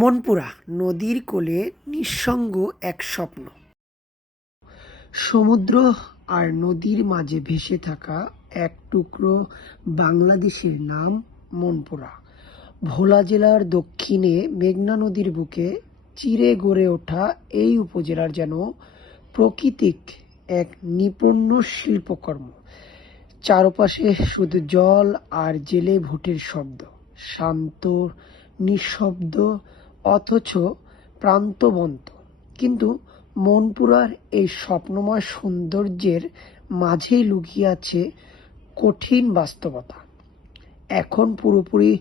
মনপুরা, নদীর কোলে নিঃসঙ্গ এক স্বপ্ন। সমুদ্র আর নদীর মাঝে ভেসে থাকা এক টুকরো বাংলাদেশের নাম মনপুরা। ভোলা জেলার দক্ষিণে মেঘনা নদীর বুকে চিরে গড়ে ওঠা এই উপজেলার যেন প্রকৃতিক এক নিপুণ্য শিল্পকর্ম। চারপাশে শুধু জল আর জেলে ভোটের শব্দ, শান্ত, নিঃশব্দ অথচ প্রান্তবন্ত। কিন্তু মনপুরার এই স্বপ্নময় সৌন্দর্যের মাঝেই লুকিয়ে আছে কঠিন বাস্তবতা। এখন পুরোপুরি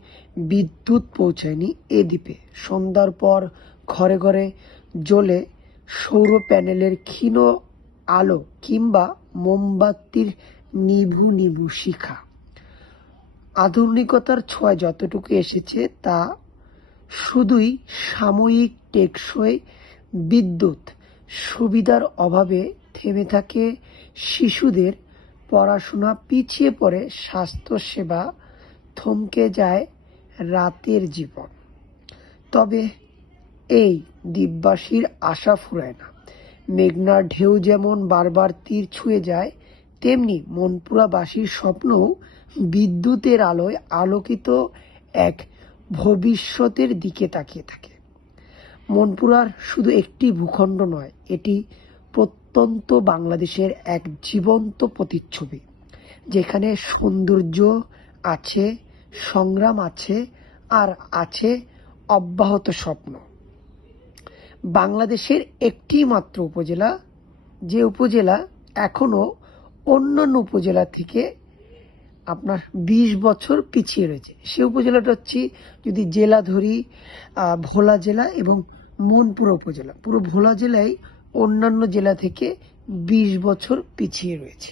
বিদ্যুৎ পৌঁছায়নি এ দ্বীপে। সন্ধ্যার পর ঘরে ঘরে জ্বলে সৌর প্যানেলের ক্ষীণ আলো কিংবা মোমবাতির নিভু নিভু শিখা। আধুনিকতার ছোঁয়া যতটুকু এসেছে তা শুধুই সাময়িক টেকসই বিদ্যুৎ সুবিধার অভাবে থেমে থাকে শিশুদের পড়াশোনা পিছিয়ে পড়ে স্বাস্থ্যসেবা থমকে যায় রাতের জীবন। তবে এই দ্বীপবাসীর আশা ফুরায় না। মেঘনার ঢেউ যেমন বারবার তীর ছুঁয়ে যায়, তেমনি মনপুরাবাসীর স্বপ্নও বিদ্যুতের আলোয় আলোকিত এক ভবিষ্যতের দিকে তাকিয়ে থাকে। মনপুরার শুধু একটি ভূখণ্ড নয়, এটি প্রত্যন্ত বাংলাদেশের এক জীবন্ত প্রতিচ্ছবি, যেখানে সৌন্দর্য আছে, সংগ্রাম আছে, আর আছে অব্যাহত স্বপ্ন। বাংলাদেশের একটি মাত্র উপজেলা, যে উপজেলা এখনও অন্যান্য উপজেলা থেকে আপনার বিশ বছর পিছিয়ে রয়েছে। সে উপজেলাটা হচ্ছে যদি জেলা ধরি ভোলা জেলা এবং মনপুর উপজেলা। পুরো ভোলা জেলায় অন্যান্য জেলা থেকে বিশ বছর পিছিয়ে রয়েছে।